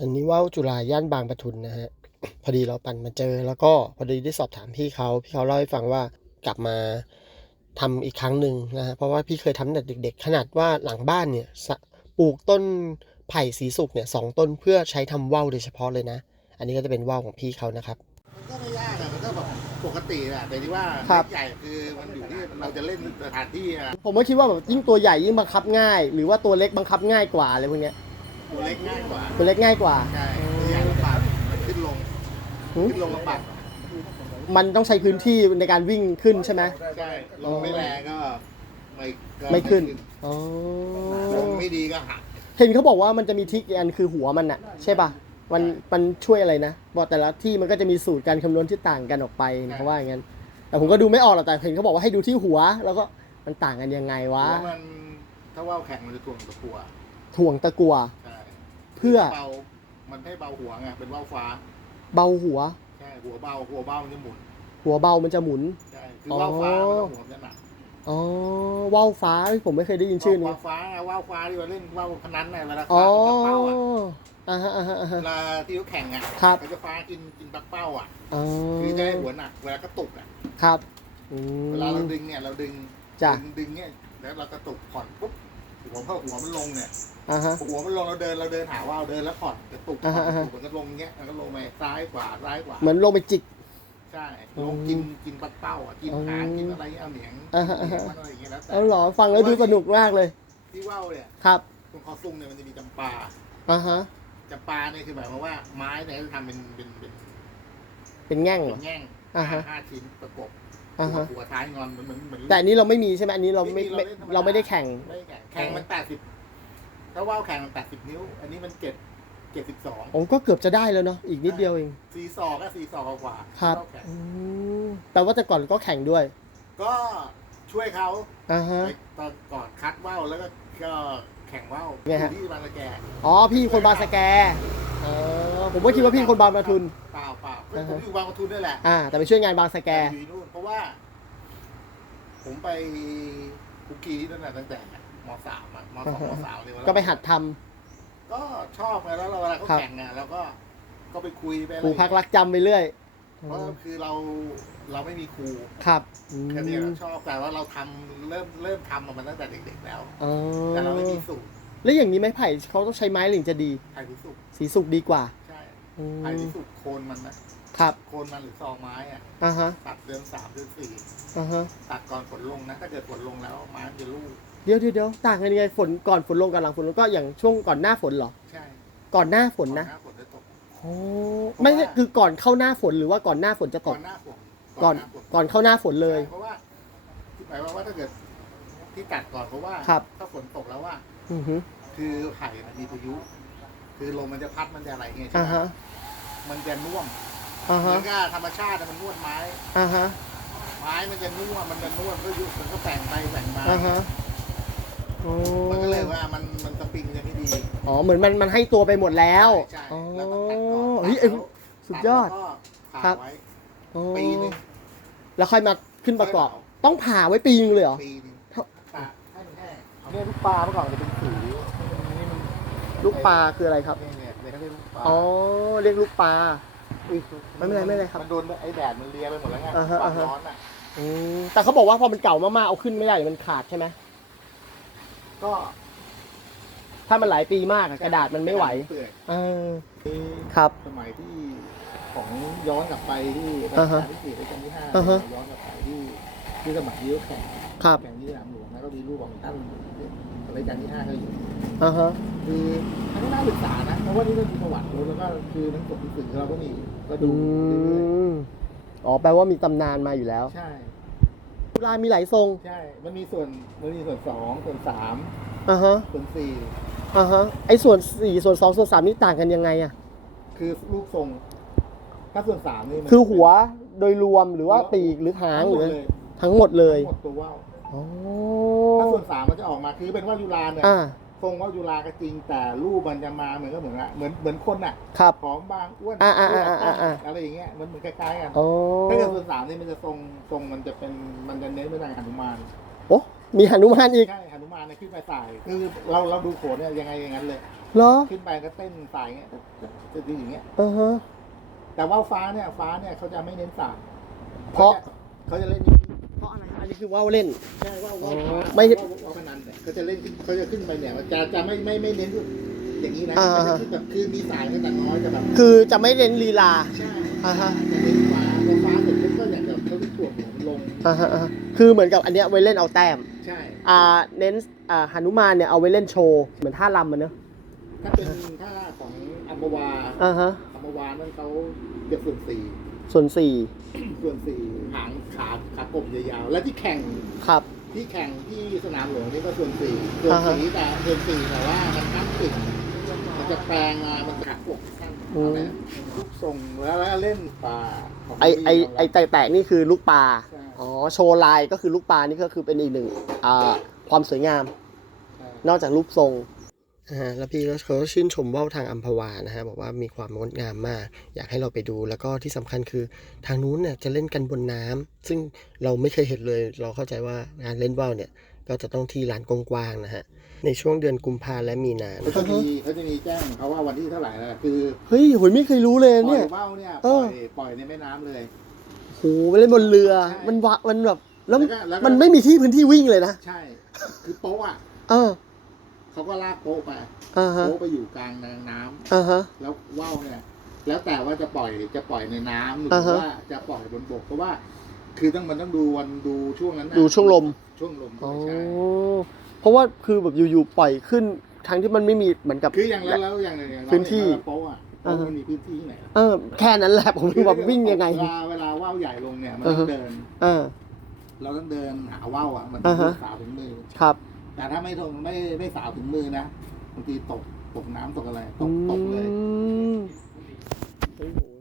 อันนี้ว่าวจุฬาย่านบางปะทุนนะฮะ พอดีเราปั่นมาเจอ แล้วก็พอดีได้สอบถามพี่เขาพี่เขาเล่าให้ฟังว่ากลับมาทำอีกครั้งหนึ่งนะฮะเพราะว่าพี่เคยทำตั้งแต่เด็ก ๆ ขนาดว่าหลังบ้านเนี่ยสะปลูกต้นไผ่สีสุกเนี่ยสองต้นเพื่อใช้ทำว่าวโดยเฉพาะเลยนะ อันนี้ก็จะเป็นว่าวของพี่เขานะครับมันก็ไม่ยากอะมันก็แบบปกติอะแต่ที่ว่าครับเล็กใหญ่คือมันอยู่ที่เราจะเล่นสถานที่อะผมก็คิดว่าแบบยิ่งตัวใหญ่ยิ่งบังคับง่าย หรือว่าตัวเล็กบังคับง่ายกว่าอะไรพวกเนี้ย ตัวเล็กง่ายกว่าตัวเล็กง่ายกว่า ใช่ตัวใหญ่ลำบากมันขึ้นลงหืม ขึ้นลงลำบากมันต้องใช้พื้นที่ในการวิ่งขึ้นใช่ไหม ใช่ลงไม่แรงก็ไม่ก็ไม่ขึ้น อ๋อ ลงไม่ดีก็หักเห็นเขาบอกว่ามันจะมีทริคอีกอันคือหัวมันอะใช่ป่ะมันมันช่วยอะไรนะบอกแต่ละที่มันก็จะมีสูตรการคำนวณที่ต่างกันออกไปเขาว่าอย่างนั้น แต่ผมก็ดูไม่ออกหรอกแต่เห็นเขาบอกว่าให้ดูที่หัว แล้วก็มันต่างกันยังไงวะเพราะมันถ้าว่าวแข่งมันจะถ่วงตะกัวถ่วงตะกัวใช่ เพื่อเบามันให้เบาหัวไงเป็นว่าวฟ้าเบาหัว ใช่หัวเบาหัวเบามันจะหมุนหัวเบามันจะหมุน ใช่คือว่าวฟ้าอ๋อมันจะหัวมันจะหนักอ๋อว่าวฟ้าเฮ้ยผมไม่เคยได้ยินชื่อนี้ว่าวฟ้าไงว่าวฟ้าที่ว่าเล่นว่าวพนันน่ะเวลาอ๋อฟ้ากับปักเป้าอะอ่าฮะอ่าฮะอ่าเวฮะลาที่เขาแข่งอะครับเขาจะฟ้ากินกินปักเป้าอะอ๋อคือจะให้หัวหนักเวลากระตุกอะครับอืมเวลาเราดึงเนี่ยเราดึงจ้ะดึงดึงเนี่ยแล้วเรากระตุกผ่อนปุ๊บ หัวเข้าหัวมันลงเนี่ยอ่าฮะ หัวมันลงเราเดินเราเดินหาว่าวเดินแล้วผ่อนกระตุกผ่อ่าอนฮะกอ่าระฮะตุกมันก็ลงเงี้ยมันก็ลงไปซ้ายขวาซ้ายขวาเหมือนลงไปจิก ใช่อืลมงกินกินปักเป้าอะกินอืมหางกินอะไรเอาเหนียงอ่าฮะอ่าฮะมันอะไรอย่างเงี้ยแล้วแต่เอาเหรอฟังแล้วดูสนุกมากเลย ที่ว่าวเนี่ยครับตรงคอซุ้งเนี่ยมันจะมีจำปาอ่าฮะ จำปาเนี่ยคือหมายความว่าไม้เนี่ยจะทำเป็นเป็นเป็นเป็นแง่งเหรเป็อนแง่งอ่าฮะห้าชิ้นประกบ อ่าฮะ หัวท้ายงอนเหมือนเหมือนเหมือนแต่อันนี้เราไม่มีใช่ไหมอันนี้เราไม่ไม่ไม่มีเราเล่นธรรมดาเราไม่ได้แข่ง ไม่แข่งแข่งมันแปดสิบถ้าว่าวแข่งมันแปดสิบนิ้ว อันนี้มันเจ็ดเจ็ดสิบสองผมก็เกือบจะได้แล้วเนาะอีกนิดเดียวเองสี่ศอกก็สี่ศอกกว่าครับว่าวแข่งอืมแปลว่าแต่ก่อนก็แข่งด้วยก็ช่วยเขาอ่าฮะไปตอนก่อนคัดว่าวแล้วก็ก็แข่งว่าวไงฮะอยู่ที่บางสะแก อ๋อพี่คนบางสะแกอ๋อผมก็คิดว่าพี่คนบางปะทุน เปล่าเปล่าก็อ่าผฮะมอยู่บางปะทุนนี่แหละอ่า แต่ไปช่วยงานบางสะแกอยู่ที่นู่นเพราะว่า ผมไปคุกกี้ตั้งแต่ตั้งแต่มสามอะมสองมสามเลยว่าก็ไปหัดทำ ก็ชอบไงแล้วเราเวลาเขาครับ แข่งเนี่ยเราก็ก็ไปคุยไปอะไรครูพักรักจำไปเรื่อยเพราะคือเราเราไม่มีครูครับอืแค่นี้มเราชอบแต่ว่าเราทำเริ่มเริ่มทำมันตั้งแต่เด็ก ๆ แล้ว อ๋อแต่เราไม่มีสูตรแล้วอย่างนี้ไม้ไผ่เขาต้องใช้ไม้หรือจะดี ไผ่พิสุกสีสุกดีกว่าใช่อืมไผ่พิสุกโคนมันนะ ครับโคนมันหรือซองไม้อะอ่าฮะตัดเดือนสามเดือนสี่อ่าฮะตัดก่อนฝนลงนะถ้าเกิดฝนลงแล้วไม้มันจะลูกเดี๋ยวเดี๋ยวเดี๋ยวต่างกันยังไงฝนก่อนฝนลงกับหลังฝนลงก็อย่างช่วงก่อนหน้าฝนเหรอ ใช่ก่อนหน้าฝนก่อนะหน้าฝนจะตก โอ้ไม่ใช่คือก่อนเข้าหน้าฝนหรือว่าก่อนหน้าฝนจะตก่อกนหน้าฝนก่อนหาฝนก่อนเข้าหน้าฝนเลย ใช่เพราะว่าที่หมายความว่าถ้าเกิดที่ตัดก่อนเพราะว่าครับ ถ้าฝนตกแล้วว่า อือฮึคือไผ่มันมีพายุ คือลมมันจะพัดมันจะอะไรเงี้ยใช่อ่าไหมฮะมันจะน่วม อ่าเหฮะมือนกับธรรมชาติอะมันนวดไม้ อ่าฮะไม้มันจะน่วมมันจะน่วมก็ยุบมันก็แบ่งไปแบ่งมาอ่าฮะโอ้มันก็เลยว่ามันมันสปริงจะไม่ดีอ๋อเหมือนมันมันให้ตัวไปหมดแล้วใช่อ๋อแล้วต้องตัดก่อนเฮ้ยตัเอ้ยแล้วสุดยอด ตัแล้วก็ผ่าครับไว้อ๋อปีหนึงแล้วค่อยมาขึ้นประกอบ ต้องผ่าไว้ปีนึงเลยเหรอ ปีหนึงเท่าตากให้มันแห้งเนี่ยลูกปลาเมื่อก่อนมันจะเป็นสีนี่มันลูกปลาคืออะไรครับ เนี่ยเนี่ยเนี่ยเขาเรียกลูกปลาอ๋อเรียกลูกปลา อุ๊ยไม่เป็นไรไม่เป็นไรครับ มันโดนไอ้แดดมันเลียไปหมดแล้วไงอ่าฮะควาอ่ามฮะ ร้อนอะ อืมแต่เขาบอกว่าพอมันเก่ามากๆเอาขึ้นไม่ได้เดี๋ยวมันขาดใช่ไหมก็ถ้ามันหลายปีมากอะกระดาษมันไม่ไหวเปลือกเออครับ สมัยที่ของย้อนกลับไปที่รัชอ่าฮะกาลที่สี่รัชกาลที่ห้าอ่าฮะ ย้อนกลับไปที่ที่สมัยที่เขาแข่งครับแข่งที่สนามหลวงแล้วก็มีรูปของท่านรัชกาลที่ห้าเขาอยู่ อ่าฮะคือ มันก็น่าศึกษานะเพราะว่านี่ก็มีประวัติรู้แล้วก็คือหนังสือหนังสือเราก็มีก็อืดูเรื่อยมอ๋อแปลว่ามีตำนานมาอยู่แล้วๆใช่ จุฬามีหลายทรงใช่ มันมีส่วน มันมีส่วนสอง ส่วนสาม อ่าฮะส่วนสี่ อ่าฮะไอ้ส่วนสี่ส่วนสองส่วนสามนี่ต่างกันยังไงอะคือรูปทรง ถ้าส่วนสามนี่มันคือหัวโดยรวมหรือว่าปีกหรือหางทั้งหหมรือดเลยทั้งหมดเลยทั้งหมดตัวว่าวอ๋อถ้าส่วนสามมันจะออกมาคือเป็นว่าวจุฬาเนี่ย อ่า ทรงว่าวจุฬาก็จริงแต่รูปมันจะมาเหมือนก็เหมือนอะเหมือนเหมือนคนอะครับ ผอมบางอ้วนอ่าอ่าอ้วนอ่าอ่าอ่า อะไรอย่างเงี้ยมันเหมือนคล้ายๆกันอ๋อถ้าเกิดส่วนสามนี่มันจะทรงทรงมันจะเป็นมันจะเน้นไปทางหนุมานโอ้มีหนุมานอีกใช่หนุมานเนี่ยขึ้นไปสายคือเราเราดูโขนเนี่ยยังไงอย่างนั้นเลยมเหรอขึ้นไปก็เต้นสายเงี้ยจะจะดีอย่างเงี้ยอือฮะแต่ว่าวฟ้าเนี่ยฟ้าเนี่ยเขาจะไม่เน้นสายเพราะเขาจะเล่นอย่างนี้เพราะอะไรอันนี้คือว่าวเล่น ใช่ว่าวว่าวอ๋อฟ้าไม่ว่าวว่าวพนันเนี่ยเขาจะเล่นขึ้นเขาจะขึ้นไปเนี่ยมันจะจะไม่ไม่ไม่เน้นอย่างนี้นะอ่ามันฮะจะขึ้นแบบคือมีสายตั้งแต่น้อยจะแบบคือจะไม่เน้นลีลา ใช่อ่าฮะ จะเน้นฟ้าพอฟ้าเสร็จปุ๊บก็อย่างแบบเขาที่ถ่วงหัวมันลงอ่าฮะอ่าฮะคือเหมือนกับอันเนี้ยไว้เล่นเอาแต้มใช่อ่าเน้นอ่าหนุมานเนี่ยเอาไว้เล่นโชว์เหมือนท่าลำมันเนอะถ้าเป็นท่าของอัมพวาอ่าฮะอัมพวานั่นเขาเก็บส่วนสี่ ส่วนสี่ส่วนสี่หางขาขากบยาวๆและที่แข่งครับ ที่แข่งที่สนามหลวงนี่ก็ส่วนสี่ส่วนอ่าฮะสีแต่ส่วนสี่แต่ว่ามันตั้งติ่งมันจะแปลงมามันขากบสั้นอะไรนะลูกทรงแล้วแล้วเล่นปลาขงไอไอไอแตกๆนี่คือลูกปลาใช่อ๋อโชว์ลายก็คือลูกปลานี่ก็คือเป็นอีกหนึ่งอ่าความสวยงามใช่นอกจากรูปทรง อ่าแล้วพี่ก็เขาก็ชื่นชมว่าวทางอัมพวานะฮะบอกว่ามีความงดงามมาก อยากให้เราไปดู แล้วก็ที่สำคัญคือทางนู้นเนี่ยจะเล่นกันบนน้ำซึ่งเราไม่เคยเห็นเลย เราเข้าใจว่างานเล่นว่าวเนี่ยก็จะต้องที่ลานกว้างๆนะฮะในช่วงเดือนกุมภาและมีนาเขาจะมีเขาจะมีแจ้งเขาว่าวันที่เท่าไหร่แล้วคือเฮ้ยโหยไม่เคยรู้เลยปล่อเนี่ยยว่าวเนี่ยเอปล่ออยปล่อยในแม่น้ำเลยโหไปเล่นบนเรือใช่มันวะมันแบบแล้วแล้วก็แล้วก็มันไม่มีที่พื้นที่วิ่งเลยนะใช่ คือโป๊ะอะเออ เขาก็ลากโป๊ะไปอ่าฮะโป๊ะไปอยู่กลางน้ำอ่าฮะ แล้วว่าวเนี่ย แล้วแต่ว่าจะปล่อยจะปล่อยในน้ำหรืออ่าฮะ ว่าจะปล่อยบนบกเพราะว่า คือต้องมันต้องดูวันดูช่วงนั้นนะดูช่วงลมช่วงลมอ๋อใช่เพราะว่าคือแบบอยู่ๆปล่อยขึ้นทั้งที่มันไม่มีเหมือนกับ คืออย่างแล้วแล้วอย่างอย่างเราพื้นที่เห็ว่าโป๊ะอะโป๊ะอ่าฮะ มันมีพื้นที่ที่ไหนอะเออแค่นั้นแหละผมแบบวิ่งยังไง เวลาเวลาว่าวใหญ่ลงเนี่ยมันอ่าต้อฮะงเดิน เออ เราต้องเดินหาว่าวอะมันอ่าฮะสาวถึงมือ ครับ แต่ถ้าไม่ตรงไม่ไม่สาวถึงมือนะบางทีตกตกน้ำตกอะไรตกตกเลย อืม